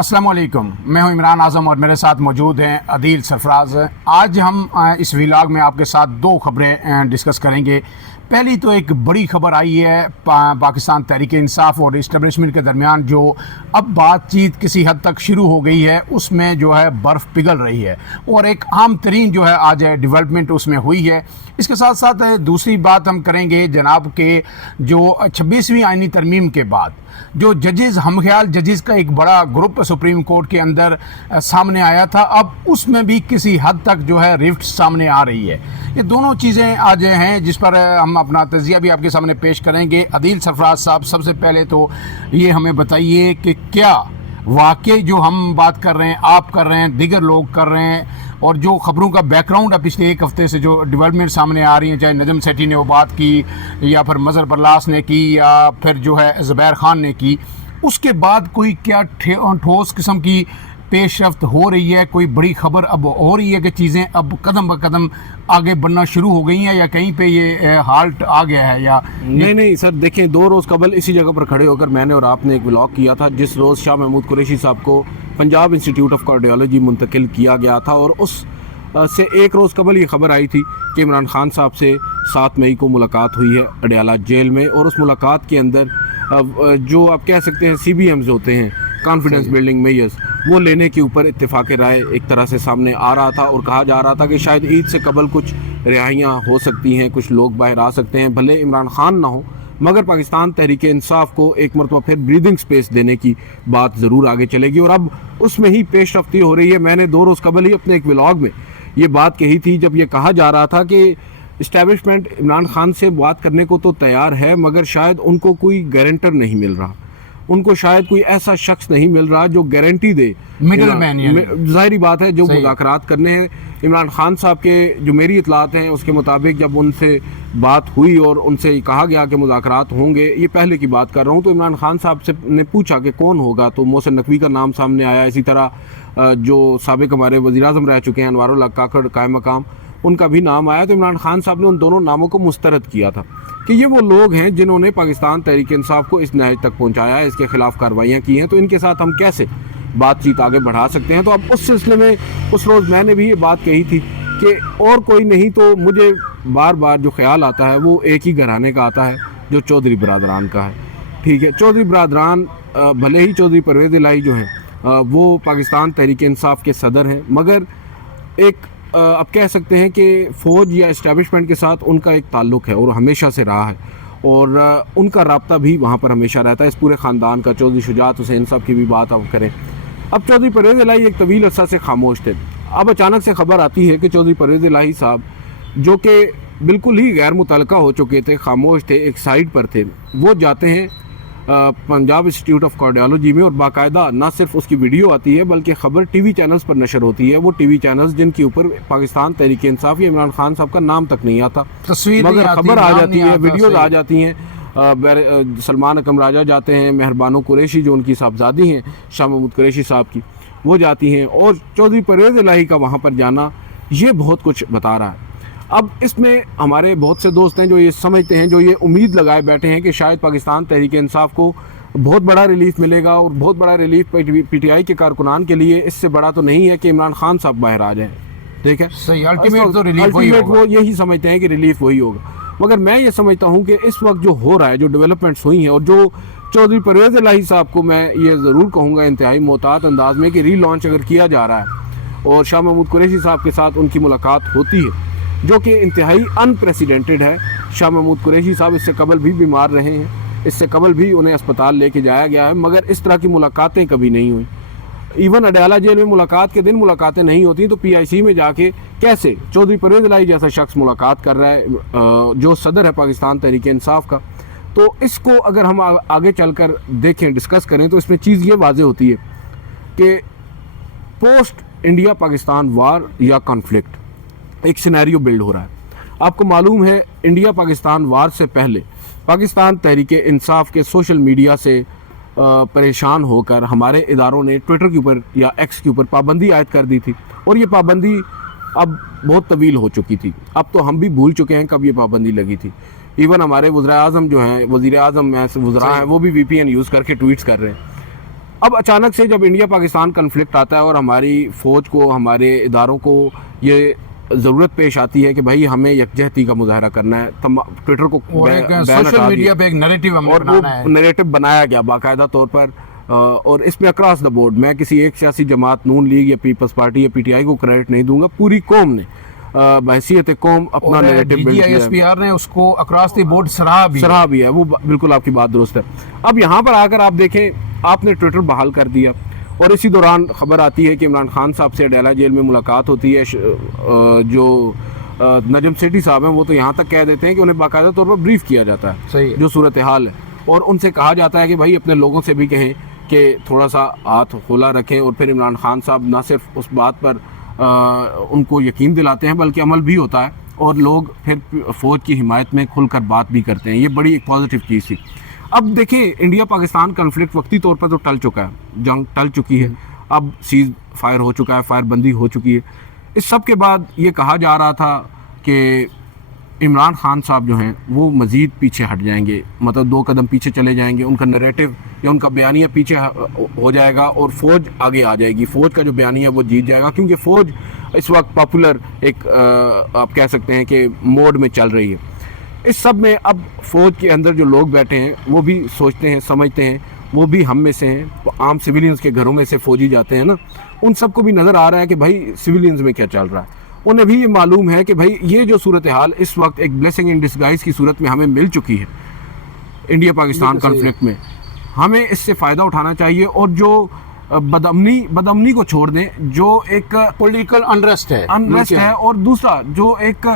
अस्सलाम वालेकुम, मैं हूं इमरान आज़म और मेरे साथ मौजूद हैं अदील सरफराज। आज हम इस व्लॉग में आपके साथ दो खबरें डिस्कस करेंगे। पहली तो एक बड़ी खबर आई है पाकिस्तान तहरीक इंसाफ और इस्टेब्लिशमेंट के दरमियान, जो अब बातचीत किसी हद तक शुरू हो गई है, उसमें जो है बर्फ़ पिघल रही है और एक आम तरीन जो है आज डेवलपमेंट उसमें हुई है। इसके साथ साथ दूसरी बात हम करेंगे जनाब के जो 26वीं आइनी तरमीम के बाद जो जजेस हमख्याल जजेस का एक बड़ा ग्रुप सुप्रीम कोर्ट के अंदर सामने आया था, अब उसमें भी किसी हद तक जो है रिफ्ट सामने आ रही है। ये दोनों चीज़ें आज हैं जिस पर हम अपना तजिया भी आपके सामने पेश करेंगे। अदील सरफराज साहब, सबसे पहले तो ये हमें बताइए कि क्या वाकई जो हम बात कर रहे हैं, आप कर रहे हैं, दीगर लोग कर रहे हैं, और जो ख़बरों का बैकग्राउंड है पिछले एक हफ़्ते से जो डेवलपमेंट सामने आ रही हैं, चाहे नजम सेठी ने वो बात की या फिर मज़हर बरलास ने की या फिर जो है ज़ुबैर खान ने की, उसके बाद कोई क्या ठोस किस्म की पेशरफ्त हो रही है? कोई बड़ी खबर अब हो रही है कि चीज़ें अब कदम ब कदम आगे बढ़ना शुरू हो गई हैं, या कहीं पे ये हाल्ट आ गया है? या नहीं सर, देखिए 2 रोज़ कबल इसी जगह पर खड़े होकर मैंने और आपने एक व्लॉग किया था, जिस रोज़ शाह महमूद कुरैशी साहब को पंजाब इंस्टीट्यूट ऑफ कार्डियोलॉजी मुंतकिल किया गया था, और उस से एक रोज़ कबल ये खबर आई थी कि इमरान खान साहब से 7 मई को मुलाकात हुई है अडयाला जेल में, और उस मुलाकात के अंदर जो आप कह सकते हैं CBMs होते हैं, कॉन्फिडेंस बिल्डिंग मेजर्स, वो लेने के ऊपर इत्तेफाक राय एक तरह से सामने आ रहा था, और कहा जा रहा था कि शायद ईद से कबल कुछ रिहाइयाँ हो सकती हैं, कुछ लोग बाहर आ सकते हैं, भले इमरान खान ना हो, मगर पाकिस्तान तहरीक इंसाफ को एक मरतबा फिर ब्रीदिंग स्पेस देने की बात ज़रूर आगे चलेगी, और अब उसमें ही पेशरफ्ती हो रही है। मैंने 2 रोज़ कबल ही अपने एक व्लॉग में ये बात कही थी, जब ये कहा जा रहा था कि इस्टेब्लिशमेंट इमरान खान से बात करने को तो तैयार है, मगर शायद उनको कोई गारंटर नहीं मिल रहा, उनको शायद कोई ऐसा शख्स नहीं मिल रहा जो गारंटी दे, मिडल मैन। जाहिर बात है जो मुज़ाकरात करने हैं इमरान खान साहब के, जो मेरी इतलात हैं उसके मुताबिक जब उनसे बात हुई और उनसे कहा गया कि मुज़ाकरात होंगे, ये पहले की बात कर रहा हूँ, तो इमरान खान साहब से ने पूछा कि कौन होगा, तो मोहसिन नकवी का नाम सामने आया। इसी तरह जो साबिक हमारे वज़ीर-ए-आज़म रह चुके हैं अनवारुल हक काकड़ कायम मकाम, उनका भी नाम आया। तो इमरान खान साहब ने उन दोनों नामों को मुस्तरद किया था कि ये वो लोग हैं जिन्होंने पाकिस्तान तहरीक इंसाफ को इस नहज तक पहुँचाया है, इसके ख़िलाफ़ कार्रवाइयाँ की हैं, तो इनके साथ हम कैसे बातचीत आगे बढ़ा सकते हैं। तो अब उस सिलसिले में उस रोज़ मैंने भी ये बात कही थी कि और कोई नहीं तो मुझे बार बार जो ख्याल आता है वो एक ही घराने का आता है, जो चौधरी बरादरान का है। ठीक है, चौधरी बरादरान भले ही चौधरी परवेज़ इलाही जो हैं वो पाकिस्तान तहरीक इंसाफ के सदर हैं, मगर एक अब कह सकते हैं कि फ़ौज या इस्टेब्लिशमेंट के साथ उनका एक ताल्लुक़ है और हमेशा से रहा है, और उनका रब्ता भी वहाँ पर हमेशा रहता है, इस पूरे ख़ानदान का। चौधरी शुजात हुसैन साहब की भी बात आप करें। अब चौधरी परवेज़ इलाही एक तवील अरसा से खामोश थे, अब अचानक से खबर आती है कि चौधरी परवेज़ इलाही साहब, जो कि बिल्कुल ही गैर मुतल्लका हो चुके थे, खामोश थे, एक साइड पर थे, वो जाते हैं पंजाब इंस्टीट्यूट ऑफ कार्डियोलॉजी में, और बाकायदा ना सिर्फ उसकी वीडियो आती है बल्कि ख़बर TV चैनल्स पर नशर होती है। वो TV चैनल्स जिनके ऊपर पाकिस्तान तहरीक इंसाफ या इमरान खान साहब का नाम तक नहीं आता, मगर खबर आ जाती है, वीडियोज़ आ जाती हैं। सलमान अकरम राजा जाते हैं, मेहरबानो कुरैशी जो उनकी साहबजादी हैं शाह महमूद कुरैशी साहब की, वो जाती हैं, और चौधरी परवेज़ इलाही का वहाँ पर जाना ये बहुत कुछ बता रहा है। अब इसमें हमारे बहुत से दोस्त हैं जो ये समझते हैं, जो ये उम्मीद लगाए बैठे हैं कि शायद पाकिस्तान तहरीक इंसाफ को बहुत बड़ा रिलीफ मिलेगा, और बहुत बड़ा रिलीफ PTI के कारकुनान के लिए इससे बड़ा तो नहीं है कि इमरान खान साहब बाहर आ जाएं। ठीक है, सही, अल्टीमेट तो रिलीफ वो यही समझते हैं कि रिलीफ वही होगा, मगर मैं ये समझता हूँ कि इस वक्त जो हो रहा है, जो डेवलपमेंट्स हुई हैं, और जो चौधरी परवेज़ इलाही साहब को मैं ये ज़रूर कहूँगा इंतहाई मोहतात अंदाज में कि रीलॉन्च अगर किया जा रहा है और शाह महमूद कुरैशी साहब के साथ उनकी मुलाकात होती है, जो कि इंतहाई अनप्रेसिडेंटेड है। शाह महमूद कुरैशी साहब इससे कबल भी बीमार रहे हैं, इससे कबल भी उन्हें अस्पताल लेके जाया गया है, मगर इस तरह की मुलाकातें कभी नहीं हुई। इवन अडयाला जेल में मुलाकात के दिन मुलाकातें नहीं होती, तो PIC में जाके कैसे चौधरी परवेज़ इलाही जैसा शख्स मुलाकात कर रहा है जो सदर है पाकिस्तान तहरीक इंसाफ का। तो इसको अगर हम आगे चलकर देखें, डिस्कस करें, तो इसमें चीज़ ये वाज़ेह होती है कि पोस्ट इंडिया पाकिस्तान वार या कॉन्फ्लिक्ट एक सिनेरियो बिल्ड हो रहा है। आपको मालूम है इंडिया पाकिस्तान वार से पहले पाकिस्तान तहरीक इंसाफ के सोशल मीडिया से परेशान होकर हमारे इदारों ने ट्विटर के ऊपर या X के ऊपर पाबंदी आयद कर दी थी, और ये पाबंदी अब बहुत तवील हो चुकी थी। अब तो हम भी भूल चुके हैं कब ये पाबंदी लगी थी। इवन हमारे वज़ीर-ए-आज़म जो हैं, वज़ीर-ए-आज़म वज़रा हैं, वो भी VPN यूज़ करके ट्वीट्स कर रहे हैं। अब अचानक से जब इंडिया पाकिस्तान कन्फ्लिक्ट आता है और हमारी फ़ौज को, हमारे इदारों को ये ज़रूरत पेश आती है कि भाई हमें यकजहती का मुजाहरा करना है, ट्विटर को और एक सोशल मीडिया पे एक नैरेटिव हमें और बनाना है। वो नैरेटिव बनाया गया बाकायदा तौर पर, और इसमें अक्रॉस द बोर्ड, मैं किसी एक सियासी जमात, नून लीग या पीपल्स पार्टी या पीटीआई को क्रेडिट नहीं दूंगा, पूरी कौम ने बहसीत कौम अपना नैरेटिव बिल्ड किया है। DGISPR ने उसको अक्रॉस द बोर्ड सराहा भी है, वो बिल्कुल आपकी बात दुरुस्त है। अब यहाँ पर आकर आप देखें, आपने ट्विटर बहाल कर दिया और इसी दौरान खबर आती है कि इमरान खान साहब से अडेला जेल में मुलाकात होती है। जो नजम सेठी साहब हैं वो तो यहाँ तक कह देते हैं कि उन्हें बाकायदा तौर पर ब्रीफ किया जाता है, सही है। जो सूरत हाल है, और उनसे कहा जाता है कि भाई अपने लोगों से भी कहें कि थोड़ा सा हाथ खुला रखें। और फिर इमरान खान साहब ना सिर्फ उस बात पर उनको यकीन दिलाते हैं बल्कि अमल भी होता है और लोग फिर फ़ौज की हिमायत में खुलकर बात भी करते हैं। ये बड़ी एक पॉजिटिव चीज़ थी। अब देखिए, इंडिया पाकिस्तान कन्फ्लिक्ट वक्ती तौर पर तो टल चुका है, जंग टल चुकी है, अब सीज फायर हो चुका है, फायरबंदी हो चुकी है। इस सब के बाद ये कहा जा रहा था कि इमरान खान साहब जो हैं वो मज़ीद पीछे हट जाएंगे, मतलब 2 कदम पीछे चले जाएंगे, उनका नैरेटिव या उनका बयानिया पीछे हो जाएगा और फ़ौज आगे आ जाएगी, फ़ौज का जो बयानिया वो जीत जाएगा, क्योंकि फ़ौज इस वक्त पॉपुलर एक आप कह सकते हैं कि मोड में चल रही है। इस सब में अब फ़ौज के अंदर जो लोग बैठे हैं वो भी सोचते हैं, समझते हैं, वो भी हम में से हैं, आम सिविलियंस के घरों में से फ़ौजी जाते हैं ना, उन सबको भी नज़र आ रहा है कि भाई सिविलियंस में क्या चल रहा है। उन्हें भी ये मालूम है कि भाई ये जो सूरत हाल इस वक्त एक ब्लेसिंग इन डिस्गाइज की सूरत में हमें मिल चुकी है इंडिया पाकिस्तान कॉन्फ्लिक्ट में, हमें इससे फ़ायदा उठाना चाहिए और जो बदअमनी को छोड़ दें, जो एक पॉलिटिकल अनरेस्ट है और दूसरा जो एक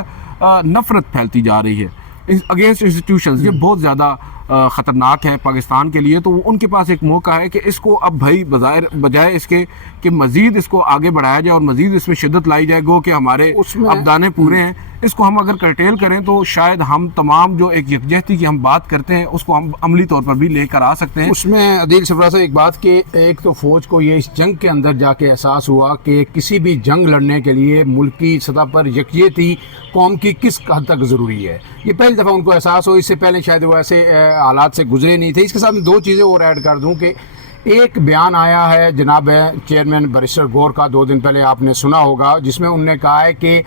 नफरत फैलती जा रही है अगेंस्ट इंस्टीट्यूशंस, ये बहुत ज़्यादा ख़तरनाक है पाकिस्तान के लिए। तो उनके पास एक मौका है कि इसको अब भाई बजाय इसके कि मज़ीद इसको आगे बढ़ाया जाए और मज़ीद इसमें शिद्दत लाई जाए, गो कि हमारे अबदाने पूरे हैं, इसको हम अगर कर्टेल करें तो शायद हम तमाम जो एक यकजहती की हम बात करते हैं उसको हम अमली तौर पर भी लेकर आ सकते हैं। उसमें अदील सरफराज साहब एक बात कि एक तो फ़ौज को ये इस जंग के अंदर जाके एहसास हुआ कि किसी भी जंग लड़ने के लिए मुल्क की सतह पर यकजहती कौम की किस हद तक ज़रूरी है, ये पहली दफ़ा उनको एहसास हो। इससे पहले शायद वो ऐसे हालात से गुजरे नहीं थे। इसके साथ मैं 2 चीज़ें और ऐड कर दूं कि एक बयान आया है जनाब चेयरमैन बैरिस्टर गौर का, 2 दिन पहले आपने सुना होगा, जिसमें उन्होंने कहा है कि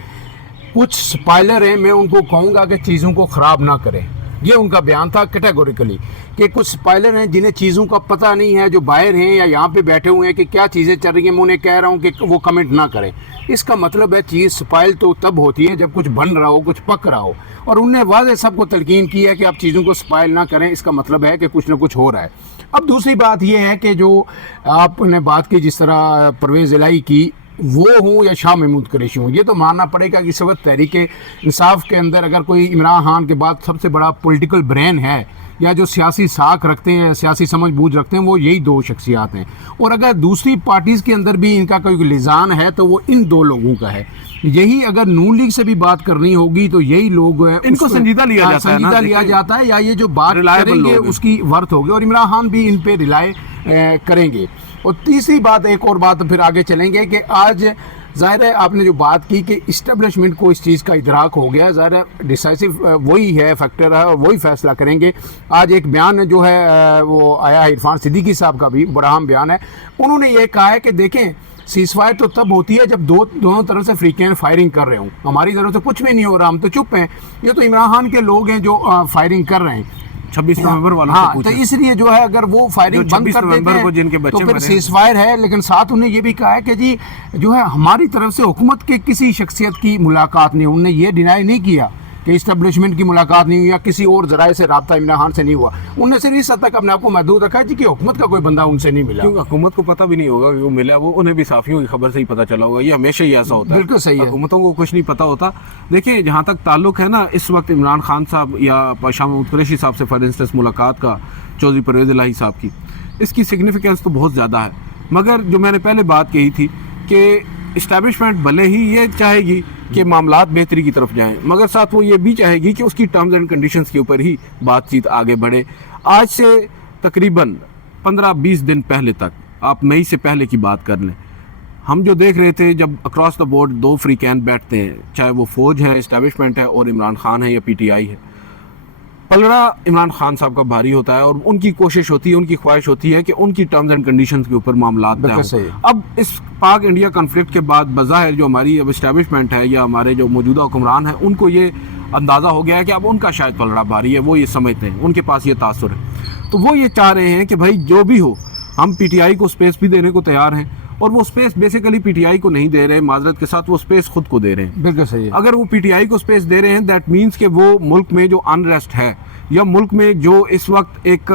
कुछ स्पाइलर हैं, मैं उनको कहूँगा कि चीज़ों को ख़राब ना करें। ये उनका बयान था कैटेगोरिकली कि कुछ स्पाइलर हैं जिन्हें चीज़ों का पता नहीं है, जो बाहर हैं या यहाँ पे बैठे हुए हैं कि क्या चीज़ें चल रही हैं, मैं उन्हें कह रहा हूँ कि वो कमेंट ना करें। इसका मतलब है चीज़ स्पाइल तो तब होती है जब कुछ बन रहा हो, कुछ पक रहा हो, और उनने वाज़े सबको तलकीन की है कि आप चीज़ों को स्पाइल ना करें, इसका मतलब है कि कुछ ना कुछ हो रहा है। अब दूसरी बात यह है कि जो आपने बात की जिस तरह परवेज़ इलाही की, वो हूँ या शाह महमूद कुरैशी हूँ, ये तो मानना पड़ेगा कि इस वक्त तहरीक इंसाफ के अंदर अगर कोई इमरान खान के बाद सबसे बड़ा पॉलिटिकल ब्रेन है या जो सियासी साख रखते हैं, सियासी समझ बूझ रखते हैं, वो यही 2 शख्सियात हैं। और अगर दूसरी पार्टीज़ के अंदर भी इनका कोई लिजान है तो वो इन 2 लोगों का है। यही अगर नून लीग से भी बात करनी होगी तो यही लोग हैं, इनको संजीदा लिया जाता है या ये जो बात करेंगे उसकी वर्थ होगी, और इमरान खान भी इन पे रिलाय करेंगे। और तीसरी बात, एक और बात फिर आगे चलेंगे कि आज ज़ाहिर है आपने जो बात की कि इस्टेब्लिशमेंट को इस चीज़ का इदराक हो गया, ज़ाहिर है डिसाइसिव वही है, फैक्टर है, और वही फैसला करेंगे। आज एक बयान जो है वो आया है इरफान सिद्दीकी साहब का, भी बड़ा अहम बयान है। उन्होंने ये कहा है कि देखें, सीज़ फायर तो तब होती है जब दोनों तरफ से फ्रीक्वेंट फायरिंग कर रहे हों, हमारी तरफ से कुछ भी नहीं हो रहा, हम तो चुप हैं। ये तो इमरान खान के लोग हैं जो फायरिंग कर रहे हैं 26 नवंबर वाला। हाँ, तो इसलिए जो है अगर वो फायरिंग बंद कर देते हैं तो फिर सीज फायर है। लेकिन साथ उन्हें ये भी कहा है कि जी जो है हमारी तरफ से हुकूमत के किसी शख्सियत की मुलाकात नहीं, उन्होंने ये डिनाई नहीं किया कि इस्टेब्लिशमेंट की मुलाकात नहीं हुई या किसी और जराए से रब्ता इमरान खान से नहीं हुआ। उन्होंने सिर्फ इस हद तक अपने आप को महदूद रखा है जी कि हुकूमत का कोई बंदा उनसे नहीं मिला, क्योंकि हुकूमत को पता भी नहीं होगा कि वो मिला, वो उन्हें भी साफियों की खबर से ही पता चला होगा। ये हमेशा ही ऐसा होता है, बिल्कुल सही है, हुकूमतों को कुछ नहीं पता होता। देखिए, जहाँ तक ताल्लुक है ना इस वक्त इमरान खान साहब या शाह महमूद कुरैशी साहब से फॉर इंस्टेंस मुलाकात का, चौधरी परवेज़ इलाही साहब की, इसकी सिग्निफिकेंस तो बहुत ज़्यादा है। मगर जो मैंने पहले बात कही थी कि इस्टेब्लिशमेंट भले ही ये चाहेगी कि मामलात बेहतरी की तरफ जाएं, मगर साथ वो ये भी चाहेगी कि उसकी टर्म्स एंड कंडीशंस के ऊपर ही बातचीत आगे बढ़े। आज से तकरीबन 15-20 दिन पहले तक, आप मई से पहले की बात कर लें, हम जो देख रहे थे जब across the board 2 free camp बैठते हैं, चाहे वो फ़ौज है, इस्टेब्लिशमेंट है और इमरान खान है या PTI है, पलड़ा इमरान खान साहब का भारी होता है और उनकी कोशिश होती है, उनकी ख्वाहिश होती है कि उनकी टर्म्स एंड कंडीशंस के ऊपर मामला तय बिल्कुल हों। सही। अब इस पाक इंडिया कॉन्फ्लिक्ट के बाद बज़ाहिर जो हमारी अब इस्टेब्लिशमेंट है या हमारे जो मौजूदा हुक्मरान हैं, उनको ये अंदाज़ा हो गया है कि अब उनका शायद पलड़ा भारी है, वो ये समझते हैं, उनके पास ये तासुर है। तो वो ये चाह रहे हैं कि भाई जो भी हो, हम पीटीआई को स्पेस भी देने को तैयार हैं, और वो स्पेस बेसिकली पीटीआई को नहीं दे रहे, माजरत के साथ वो स्पेस खुद को दे रहे हैं। बिल्कुल सही है। अगर वो पीटीआई को स्पेस दे रहे हैं, दैट मीन्स कि वो मुल्क में जो अनरेस्ट है या मुल्क में जो इस वक्त एक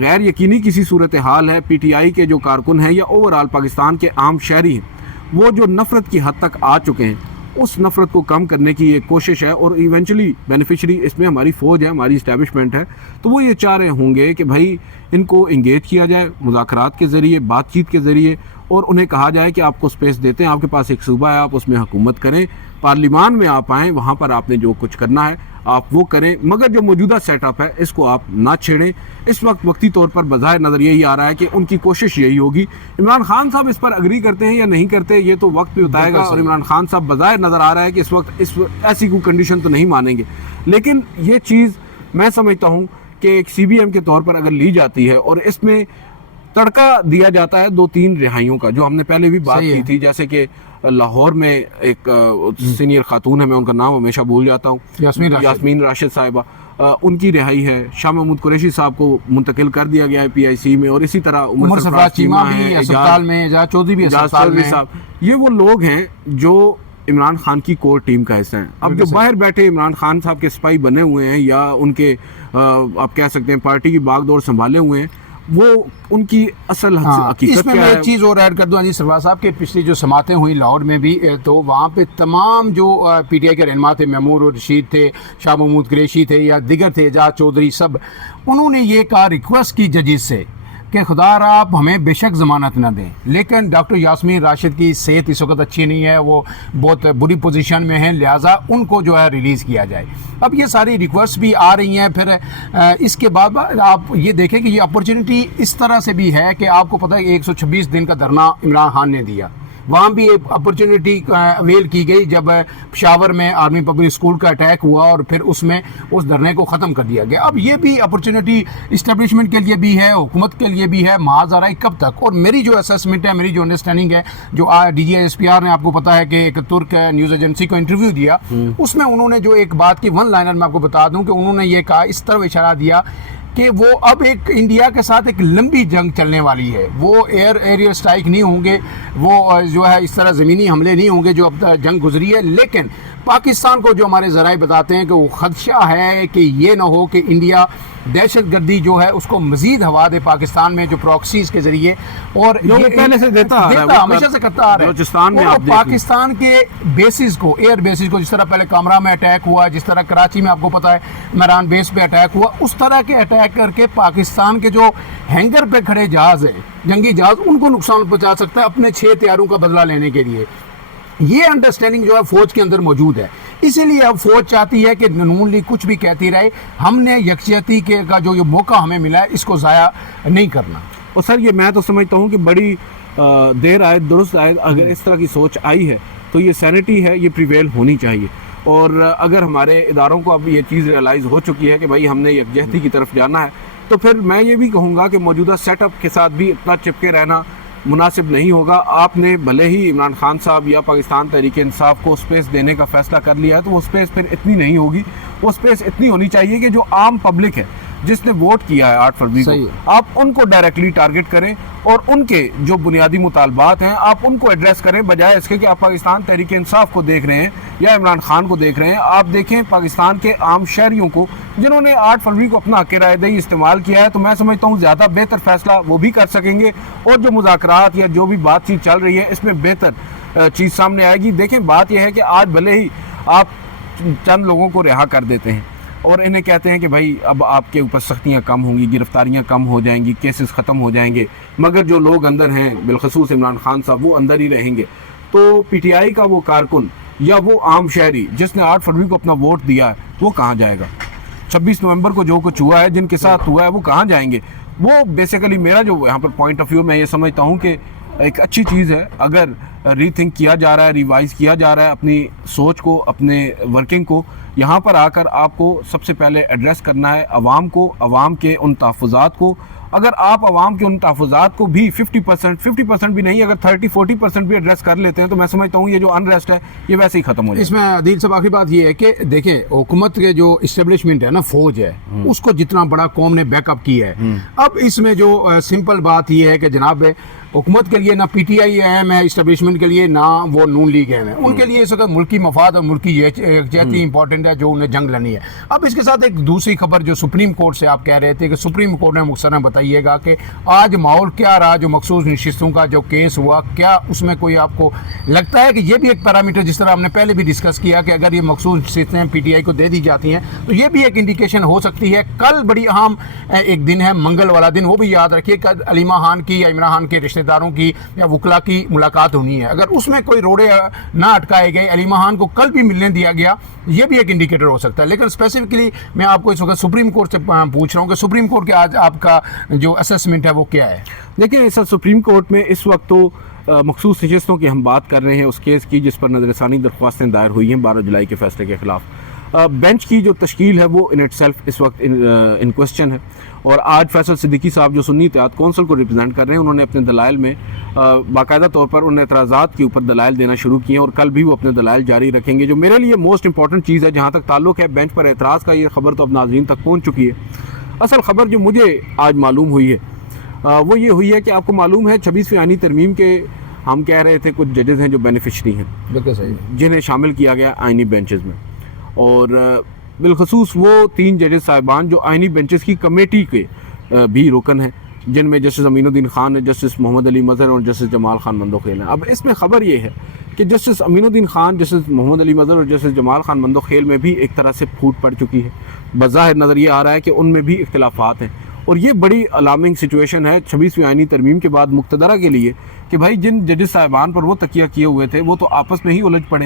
गैर यकीनी किसी सूरत हाल है, पीटीआई के जो कारकुन हैं या ओवरऑल पाकिस्तान के आम शहरी हैं, वो जो नफ़रत की हद तक आ चुके हैं, उस नफ़रत को कम करने की एक कोशिश है। और इवेंचुअली बेनिफिशरी इसमें हमारी फ़ौज है, हमारी इस्टेब्लिशमेंट है। तो वो ये चाह रहे होंगे कि भाई इनको इंगेज किया जाए मुज़ाकरात के ज़रिए, बातचीत के ज़रिए, और उन्हें कहा जाए कि आपको स्पेस देते हैं, आपके पास एक सूबा है, आप उसमें हुकूमत करें, पार्लिमान में आप आएँ, वहाँ पर आपने जो कुछ करना है आप वो करें, मगर जो मौजूदा सेटअप है इसको आप ना छेड़ें। इस वक्त वक्ती तौर पर बज़ाहिर नज़र यही आ रहा है कि उनकी कोशिश यही होगी। इमरान खान साहब इस पर अग्री करते हैं या नहीं करते, ये तो वक्त भी बताएगा। और इमरान खान साहब बज़ाहिर नज़र आ रहा है कि इस वक्त ऐसी कोई कंडीशन तो नहीं मानेंगे। लेकिन ये चीज़ मैं समझता हूँ कि एक CBM के तौर पर अगर ली जाती है और इसमें तड़का दिया जाता है 2-3 रिहाइयों का, जो हमने पहले भी बात की थी, जैसे कि लाहौर में एक सीनियर खातून है, मैं उनका नाम हमेशा भूल जाता हूँ, यास्मीन राशिद साहिबा, उनकी रिहाई है। शाह महमूद कुरैशी साहब को मुंतकिल कर दिया गया है PIC में, और इसी तरह उमर सरफराज चीमा भी अस्पताल में, एजाज चौधरी भी अस्पताल में साहब। ये वो लोग हैं जो इमरान खान की कोर टीम का हिस्सा हैं। अब जो बाहर बैठे इमरान खान साहब के सिपाही बने हुए हैं या उनके आप कह सकते हैं पार्टी की बागडोर संभाले हुए हैं, वो उनकी असल हकीकत इसमें क्या मैं है? एक चीज़ और ऐड कर दूँ जी सरफराज साहब के, पिछली जो समातें हुई लाहौर में भी, तो वहाँ पे तमाम जो PTI के रहनुमा थे, महमूद और रशीद थे, शाह महमूद कुरैशी थे या दिगर थे, एजाज चौधरी, सब उन्होंने ये कहा, रिक्वेस्ट की जजेस से कि खुदारा आप हमें बेशक ज़मानत न दें, लेकिन डॉक्टर यास्मीन राशिद की सेहत इस वक्त अच्छी नहीं है, वो बहुत बुरी पोजीशन में है, लिहाजा उनको जो है रिलीज़ किया जाए। अब ये सारी रिक्वेस्ट भी आ रही हैं। फिर इसके बाद आप ये देखें कि ये अपॉर्चुनिटी इस तरह से भी है कि आपको पता है कि 126 दिन का धरना इमरान खान ने दिया, वहाँ भी एक अपॉर्चुनिटी अवेल की गई जब पेशावर में आर्मी पब्लिक स्कूल का अटैक हुआ और फिर उसमें उस धरने को ख़त्म कर दिया गया। अब ये भी अपॉर्चुनिटी इस्टेब्लिशमेंट के लिए भी है, हुकूमत के लिए भी है, महाज आ रहा है कब तक। और मेरी जो असेसमेंट है, मेरी जो अंडरस्टैंडिंग है, जो DGI-SPR ने आपको पता है कि एक तुर्क न्यूज़ एजेंसी को इंटरव्यू दिया, उसमें उन्होंने जो एक बात की, वन लाइनर मैं आपको बता दूँ कि उन्होंने ये कहा, इस तरफ इशारा दिया कि वो अब एक इंडिया के साथ एक लंबी जंग चलने वाली है। वो एरियल स्ट्राइक नहीं होंगे, वो जो है इस तरह ज़मीनी हमले नहीं होंगे जो अब जंग गुजरी है। लेकिन पाकिस्तान को जो हमारे ज़राए बताते हैं कि वो ख़दशा है कि ये ना हो कि इंडिया दहशत गर्दी जो है उसको मज़ीद हवा दे पाकिस्तान में, जो प्रॉक्सीज़ के ज़रिए, और ये पहले से देता हमेशा से करता आ रहा है। बलूचिस्तान में आप पाकिस्तान के बेसिस को, एयर बेसिस को, जिस तरह पहले कामरा में अटैक हुआ, जिस तरह कराची में आपको पता है मेरान बेस पे अटैक हुआ, उस तरह के अटैक करके पाकिस्तान के जो हैंगर पे खड़े जहाज़ हैं, जंगी जहाज़, उनको नुकसान पहुंचा सकता है अपने 6 तैयारों का बदला लेने के लिए। ये अंडरस्टैंडिंग जो है फ़ौज के अंदर मौजूद है। इसीलिए अब फ़ौज चाहती है कि नून लीग कुछ भी कहती रहे, हमने यकजहती के का जो ये मौका हमें मिला है इसको ज़ाया नहीं करना। और सर ये मैं तो समझता हूँ कि बड़ी देर आए दुरुस्त आए, अगर इस तरह की सोच आई है तो ये सैनिटी है, ये प्रिवेल होनी चाहिए। और अगर हमारे इदारों को अब ये चीज़ रियलाइज़ हो चुकी है कि भाई हमने यकजहती की तरफ जाना है, तो फिर मैं ये भी कहूँगा कि मौजूदा सेटअप के साथ भी इतना चिपके रहना मुनासिब नहीं होगा। आपने भले ही इमरान खान साहब या पाकिस्तान तहरीक इंसाफ को स्पेस देने का फ़ैसला कर लिया है, तो वो स्पेस फिर इतनी नहीं होगी। वो स्पेस इतनी होनी चाहिए कि जो आम पब्लिक है, जिसने वोट किया है 8 फरवरी को, आप उनको डायरेक्टली टारगेट करें और उनके जो बुनियादी मुतालबात हैं आप उनको एड्रेस करें, बजाय इसके कि आप पाकिस्तान तहरीक इंसाफ को देख रहे हैं या इमरान खान को देख रहे हैं। आप देखें पाकिस्तान के आम शहरियों को, जिन्होंने 8 फरवरी को अपना हक़ रायदही इस्तेमाल किया है, तो मैं समझता हूँ ज़्यादा बेहतर फ़ैसला वो भी कर सकेंगे। और जो मुज़ाकरात या जो भी बातचीत चल रही है, इसमें बेहतर चीज़ सामने आएगी। देखें बात यह है कि आज भले ही आप चंद लोगों को रिहा कर देते हैं और इन्हें कहते हैं कि भाई अब आपके ऊपर सख्तियाँ कम होंगी, गिरफ्तारियाँ कम हो जाएंगी, केसेस ख़त्म हो जाएंगे, मगर जो लोग अंदर हैं, बिलखसूस इमरान खान साहब, वो अंदर ही रहेंगे। तो PTI का वो कारकुन या वो आम शहरी जिसने 8 फरवरी को अपना वोट दिया है, वो कहाँ जाएगा? 26 नवंबर को जो कुछ हुआ है, जिनके साथ हुआ है, वो कहाँ जाएंगे? वो बेसिकली मेरा जो यहाँ पर पॉइंट ऑफ व्यू, मैं ये समझता हूँ कि एक अच्छी चीज़ है। अगर रीथिंक किया जा रहा है, रिवाइज किया जा रहा है अपनी सोच को, अपने वर्किंग को, यहाँ पर आकर आपको सबसे पहले एड्रेस करना है अवाम को, अवाम के उन तहफ़्फ़ुज़ात को। अगर आप अवाम के उन तहफ़्फ़ुज़ात को भी 50% भी नहीं, अगर 30-40% भी एड्रेस कर लेते हैं तो मैं समझता हूँ ये जो अनरेस्ट है ये वैसे ही ख़त्म हो जाए। इसमें आदिल साहब आखिरी बात ये है कि देखिए हुकूमत के जो इस्टेब्लिशमेंट है ना, फौज है, उसको जितना बड़ा कौम ने बैकअप किया है। अब इसमें जो सिंपल बात ये है कि जनाब हुकूमत के लिए ना पीटीआई अहम है इस्टेब्लिशमेंट के लिए, ना वो नून लीग अहम है। उनके लिए इस वक्त मुल्की मफाद और मुल्की यकजहती इंपॉर्टेंट है जो उन्हें जंग लड़नी है। अब इसके साथ एक दूसरी खबर जो सुप्रीम कोर्ट से आप कह रहे थे कि सुप्रीम कोर्ट ने मुख्तसरन बताइएगा कि आज माहौल क्या रहा, जो मखसूस नशिस्तों का जो केस हुआ, क्या उसमें कोई आपको लगता है कि ये भी एक पैरामीटर, जिस तरह हमने पहले भी डिस्कस किया कि अगर ये मखसूस नशिस्तें पीटीआई को दे दी जाती हैं तो ये भी एक इंडिकेशन हो सकती है। कल बड़ी अहम एक दिन है, मंगल वाला दिन, वो भी याद रखिए। कल अलीमा खान की या इमरान खान के रिश्तेदारों की या वकला की मुलाकात होनी है। अगर उसमें कोई रोड़े ना अटकाए गए, अलीमा खान को कल भी मिलने दिया गया, ये भी एक इंडिकेटर हो सकता है। लेकिन स्पेसिफिकली मैं आपको इस वक्त सुप्रीम कोर्ट से पूछ रहा हूँ कि सुप्रीम कोर्ट के आज आपका जो असेसमेंट है वो क्या है? देखिए सर, सुप्रीम कोर्ट में इस वक्त तो मखसूस नशिस्तों की हम बात कर रहे हैं, उस केस की जिस पर नज़रसानी दरख्वास्तें दायर हुई हैं 12 जुलाई के फैसले के ख़िलाफ़। बेंच की जो तश्कील है वो इन इटसेल्फ इस वक्त इन क्वेश्चन है। और आज फैसल सिद्दीकी साहब जो सुन्नी इत्तेहाद कौंसिल को रिप्रेजेंट कर रहे हैं, उन्होंने अपने दलाइल में बाकायदा तौर पर उन एतराज़ात के ऊपर दलाइल देना शुरू किए और कल भी वो अपने दलाइल जारी रखेंगे। जो मेरे लिए मोस्ट इंपॉर्टेंट चीज़ है जहाँ तक ताल्लुक़ है बेंच पर एतराज़ का, ये खबर तो अब नाज़रीन तक पहुँच चुकी है। असल खबर जो मुझे आज मालूम हुई है वो ये हुई है कि आपको मालूम है 26वीं आईनी तरमीम के हम कह रहे थे कुछ जजेस हैं जो बेनिफिशरी हैं, बिल्कुल सही, जिन्हें शामिल किया गया आइनी बेंचेस में। और बिलखसूस वो 3 जजेस साहिबान जो आइनी बेंचेस की कमेटी के भी रुकन हैं, जिनमें जस्टिस अमीनुद्दीन खान है, जस्टिस मोहम्मद अली मज़हर और जस्टिस जमाल खान मंदोखेल हैं। अब इसमें ख़बर ये है कि जस्टिस अमीनुद्दीन खान, जस्टिस मोहम्मद अली मज़हर और जस्टिस जमाल खान मंदोखेल में भी एक तरह से फूट पड़ चुकी है। बज़ाहिर नज़र ये आ रहा है कि उनमें भी इख्तिलाफ़ात हैं और ये बड़ी अलार्मिंग सिचुएशन है 26वीं आइनी तरमीम के बाद मुक़्तदरा के लिए कि भाई जिन जजेस साहिबान पर वो तकिया किए हुए थे वो तो आपस में ही उलझ पड़े।